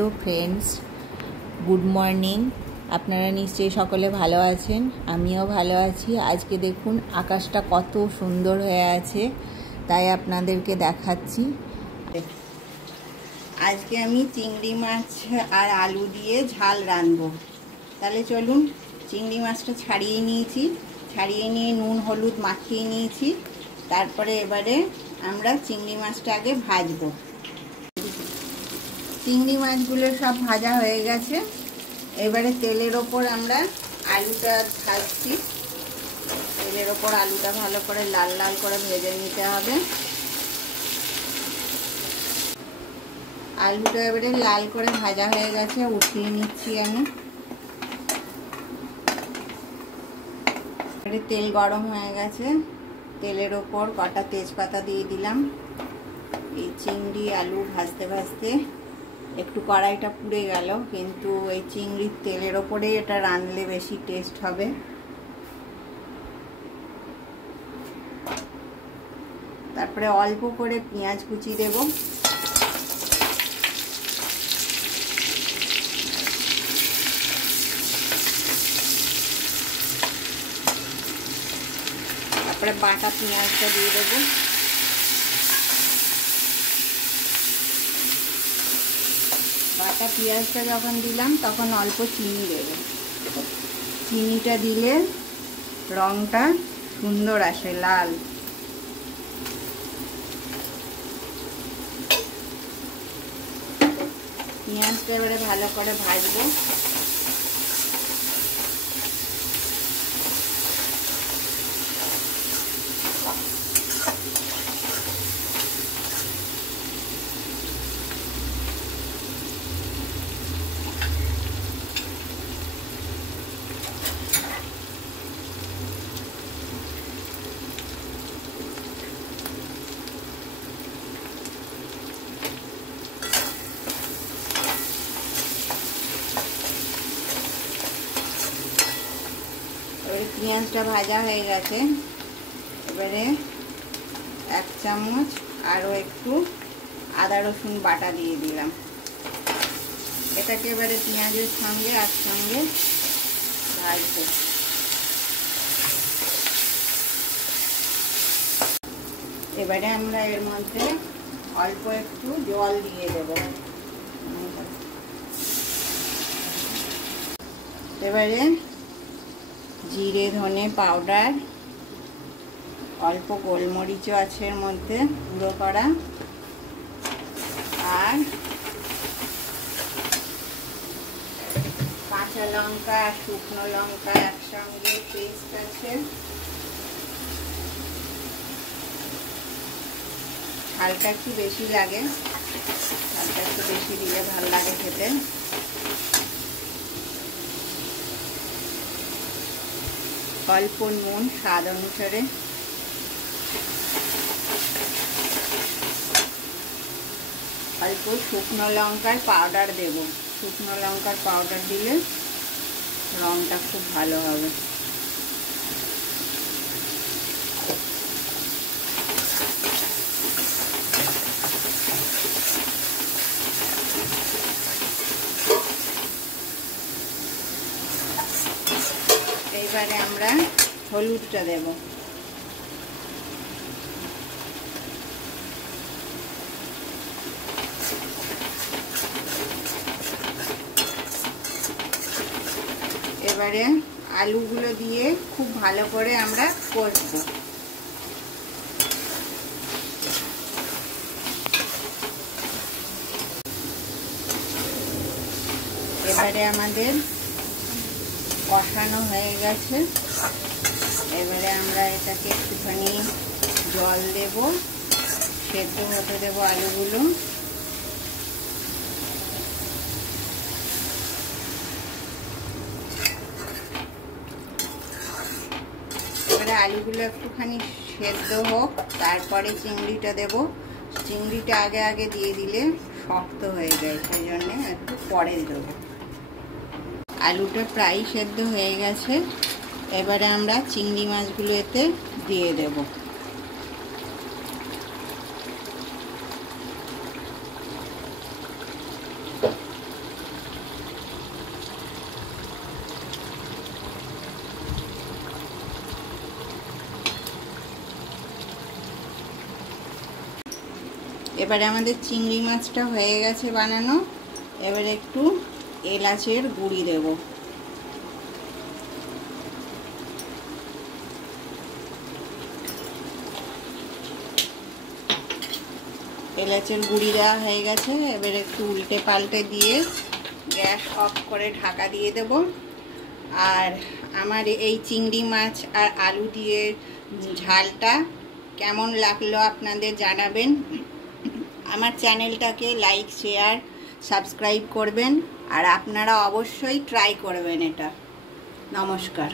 Hello friends, good morning. আপনারা নিশ্চয়ই সকলে ভালো আছেন, আমিও ভালো আছি। আজকে দেখুন আকাশটা কত সুন্দর হয়ে আছে, তাই আপনাদেরকে দেখাচ্ছি। আজকে আমি চিংড়ি মাছ আর আলু দিয়ে ঝাল রাঁধবো। তাহলে চলুন, চিংড়ি মাছটা ছাড়িয়ে নিয়েছি, ছাড়িয়ে নিয়ে নুন হলুদ মাখিয়ে নিয়েছি। তারপরে এবারে আমরা চিংড়ি মাছটা আগে ভাজবো। চিংড়ি মাছগুলো সব ভাজা হয়ে গেছে। এবারে তেলের ওপর আমরা আলুটা ভাজছি। তেলের ওপর আলুটা ভালো করে লাল লাল করে ভেজে নিতে হবে। আলুটা এবারে লাল করে ভাজা হয়ে গেছে, উঠিয়ে নিচ্ছি আমি। এবারে তেল গরম হয়ে গেছে, তেলের ওপর কটা তেজপাতা দিয়ে দিলাম। এই চিংড়ি আলু ভাজতে ভাজতে একটু কড়াইটা পুড়ে গেল, কিন্তু এই চিংড়ির তেলের ওপরেই এটা রাঁধলে বেশি টেস্ট হবে। তারপরে অল্প করে পেঁয়াজ কুচি দেব। তারপরে বাটা পেঁয়াজটা দিয়ে দেবো। বাটা পেঁয়াজটা যখন দিলাম তখন অল্প চিনি দেবো। চিনিটা দিলে রঙটা সুন্দর আসে, লাল। পেঁয়াজটা এবারে ভালো করে ভাজবো। পেঁয়াজটা ভাজা হয়ে গেছে। এবারে 1 চামচ আরও একটু আদা রসুন বাটা দিয়ে দিলাম। এটাকে এবারে পেঁয়াজের সঙ্গে একসঙ্গে ভাজবো। এবারে আমরা এর মধ্যে অল্প একটু জল দিয়ে দেব। এবারে জিরে ধনে পাউডার, অল্প গোলমরিচও আছে এর মধ্যে গুঁড়ো করা, আর কাঁচা লঙ্কা আর শুকনো লঙ্কা একসঙ্গে পেস্ট আছে। ঝালটা একটু বেশি লাগে, ঝালটা একটু বেশি দিলে ভালো লাগে খেতে। অল্প নুন স্বাদ অনুসারে। অল্প শুকনো লঙ্কার পাউডার দেব। শুকনো লঙ্কার পাউডার দিলে রঙটা খুব ভালো হবে। এইবারে আমরা হলুদটা দেব। এবারে আলুগুলো দিয়ে খুব ভালো করে আমরা কষবো। এবারে আমাদের কষানো হয়ে গেছে। এবারে আমরা এটাকে একটুখানি জল দেব, সেদ্ধ হতে দেব আলুগুলো। এবারে আলুগুলো একটুখানি সেদ্ধ হোক, তারপরে চিংড়িটা দেব। চিংড়িটা আগে আগে দিয়ে দিলে শক্ত হয়ে যায়, সেই জন্যে একটু পরে দেবো। আলুটা প্রায় সেদ্ধ হয়ে গেছে। এবারে আমরা চিংড়ি মাছগুলো এতে দিয়ে দেব। এবারে আমাদের চিংড়ি মাছটা হয়ে গেছে বানানো। এবারে একটু এলাচের গুঁড়ি দেব। এলাচের গুঁড়ি দেওয়া হয়ে গেছে। এবারে একটু উল্টে পাল্টে দিয়ে গ্যাস অফ করে ঢাকা দিয়ে দেব। আর আমার এই চিংড়ি মাছ আর আলু দিয়ে ঝালটা কেমন লাগলো আপনাদের জানাবেন। আমার চ্যানেলটাকে লাইক, শেয়ার, সাবস্ক্রাইব করবেন। আর আপনারা অবশ্যই ট্রাই করবেন এটা। নমস্কার।